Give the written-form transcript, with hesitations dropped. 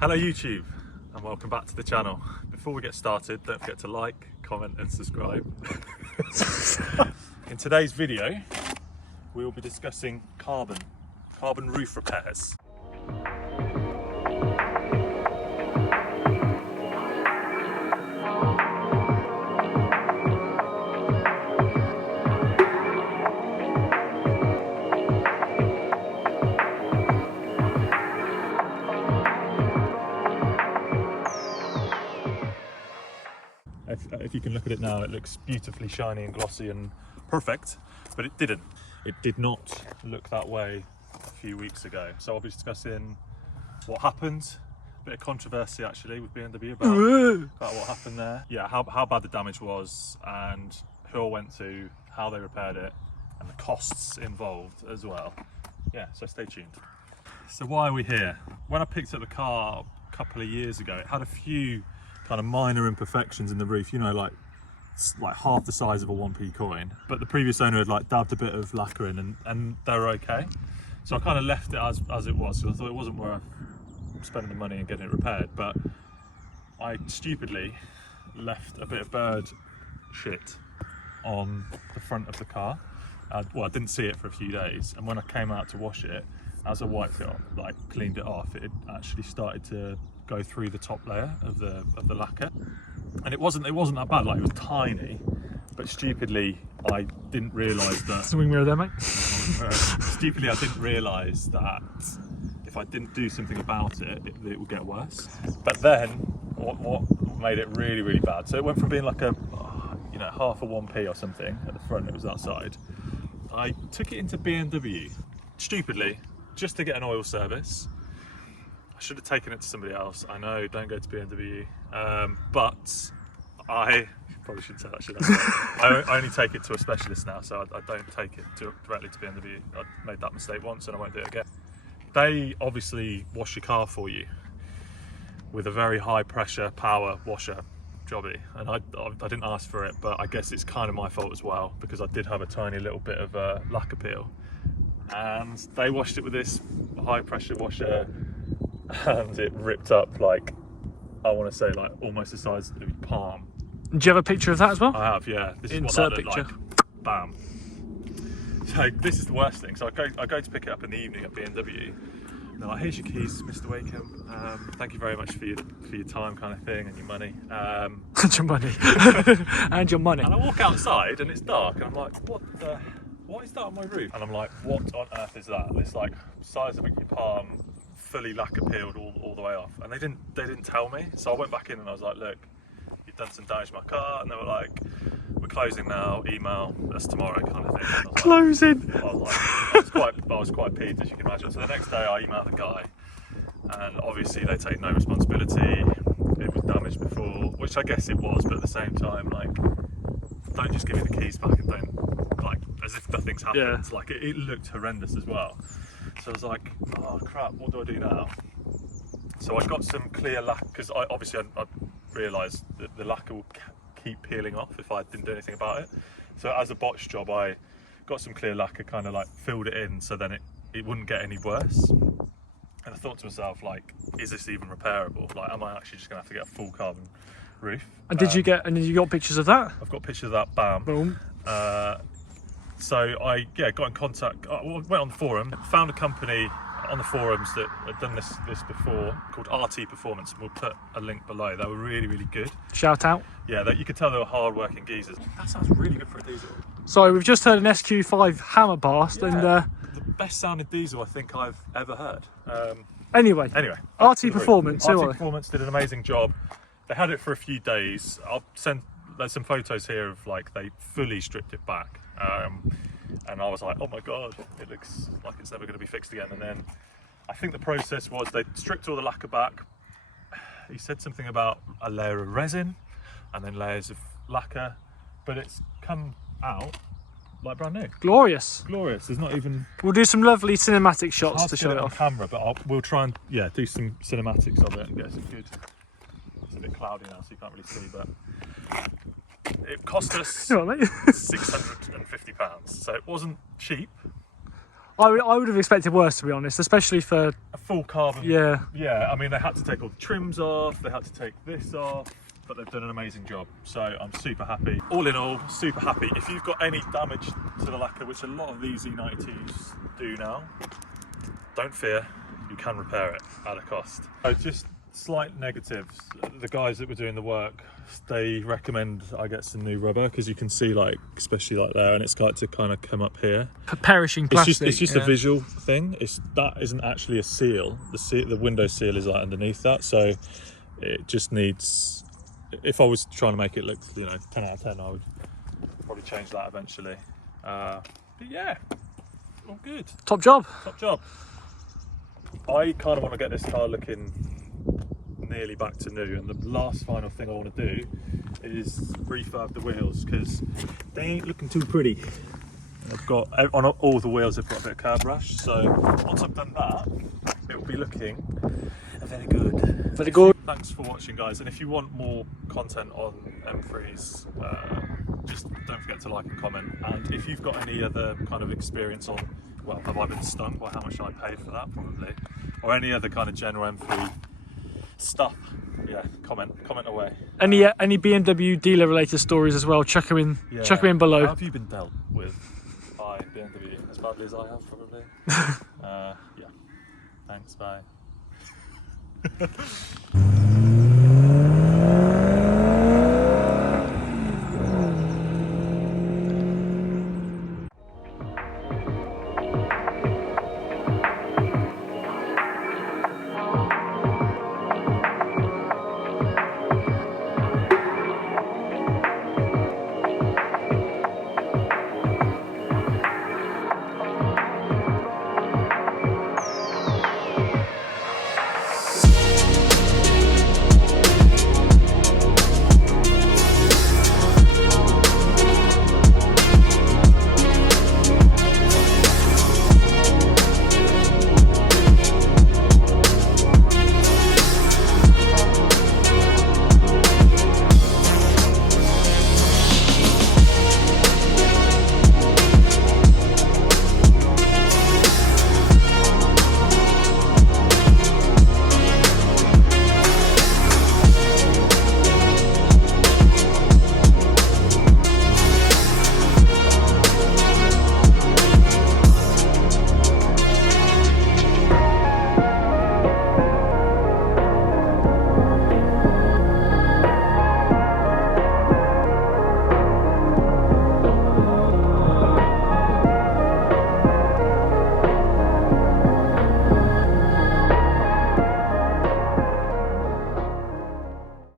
Hello YouTube and welcome back to the channel. Before we get started, don't forget to like, comment and subscribe. In today's video, we will be discussing carbon roof repairs. If you can look at it now, it looks beautifully shiny and glossy and perfect, but it didn't. It did not look that way a few weeks ago. So I'll be discussing what happened, a bit of controversy actually with BMW about what happened there. Yeah, how bad the damage was and who I went to, how they repaired it, and the costs involved as well. Yeah, so stay tuned. So why are we here? When I picked up the car a couple of years ago, it had a few kind of minor imperfections in the roof, you know, like half the size of a 1p coin, but the previous owner had like dabbed a bit of lacquer in and they were okay. So I kind of left it as it was, because I thought it wasn't worth spending the money and getting it repaired. But I stupidly left a bit of bird shit on the front of the car. Well, I didn't see it for a few days, and when I came out to wash it, as I wiped it off, like cleaned it off, it actually started to go through the top layer of the lacquer, and it wasn't that bad. Like, it was tiny, but stupidly I didn't realise that. Swing mirror there, mate. Stupidly I didn't realise that if I didn't do something about it, it would get worse. But then what made it really bad? So it went from being like a half a 1p or something at the front. It was that side. I took it into BMW stupidly just to get an oil service. I should have taken it to somebody else. I know, don't go to BMW, but I probably shouldn't say that, should I? I only take it to a specialist now, so I don't take it directly to BMW. I made that mistake once and I won't do it again. They obviously wash your car for you with a very high pressure power washer jobby, and I didn't ask for it, but I guess it's kind of my fault as well, because I did have a tiny little bit of lacquer peel, and they washed it with this high pressure washer, and it ripped up, like, I want to say, like almost the size of your palm. Do you have a picture of that as well? I have, yeah. This is Insert what that looked picture. like. Bam. So this is the worst thing. So I go to pick it up in the evening at BMW. They're like, here's your keys, Mr. Wakeham. Thank you very much for your time, kind of thing, and your money. And your money. And your money. And I walk outside and it's dark, and I'm like, what is that on my roof? And I'm like, what on earth is that? It's like size of your palm, fully lacquer peeled all the way off. And they didn't tell me. So I went back in and I was like, look, you've done some damage to my car. And they were like, we're closing now, email us tomorrow, kind of thing. And I was Closing. Like, I was quite peeved, as you can imagine. So the next day I emailed the guy, and obviously they take no responsibility. It was damaged before, which I guess it was, but at the same time, like, don't just give me the keys back and don't, like, as if nothing's happened. Yeah. Like, it looked horrendous as well. So I was like, oh crap, what do I do now? So I got some clear lacquer, because I realised that the lacquer will keep peeling off if I didn't do anything about it. So as a botch job, I got some clear lacquer, kind of like filled it in so then it wouldn't get any worse. And I thought to myself, like, is this even repairable? Like, am I actually just gonna have to get a full carbon roof? And did you got pictures of that? I've got pictures of that, bam. Boom. So I got in contact, went on the forum, found a company on the forums that had done this before, called RT Performance. We'll put a link below. They were really good. Shout out. Yeah, you could tell they were hard-working geezers. That sounds really good for a diesel. So we've just heard an SQ5 hammer blast, and the best sounding diesel I think I've ever heard. anyway, RT Performance. RT Performance did an amazing job. They had it for a few days. There's some photos here of, like, they fully stripped it back. And I was like, oh my god, it looks like it's never going to be fixed again. And then I think the process was they stripped all the lacquer back. He said something about a layer of resin and then layers of lacquer, but it's come out like brand new. Glorious. There's not even. We'll do some lovely cinematic shots to show it on off. camera, but we'll try and do some cinematics of it and get some good. It's a bit cloudy now, so you can't really see, but it cost us £650, so it wasn't cheap. I would have expected worse, to be honest, especially for a full carbon. Yeah. I mean, they had to take all the trims off, they had to take this off, but they've done an amazing job. So I'm super happy. All in all, super happy. If you've got any damage to the lacquer, which a lot of these E92s do now, don't fear, you can repair it at a cost. So just slight negatives. The guys that were doing the work, they recommend I get some new rubber, because you can see, like, especially like there, and it's got to kind of come up here. Perishing plastic. It's just a visual thing. That isn't actually a seal. The window seal is like underneath that, so it just needs. If I was trying to make it look, 10 out of 10, I would probably change that eventually. But yeah, all good. Top job. Top job. I kind of want to get this car looking nearly back to new, and the last final thing I want to do is refurb the wheels, because they ain't looking too pretty. I've got on all the wheels, I've got a bit of curb rash, so once I've done that, it will be looking very good. Very good. Thanks for watching, guys, and if you want more content on M3s, just don't forget to like and comment. And if you've got any other kind of experience on, well, have I been stung by how much I paid for that, probably, or any other kind of general M3 stuff, yeah, comment away. Any BMW dealer related stories as well, chuck them in below. How have you been dealt with by BMW? As badly as I have, probably. Yeah, thanks, bye.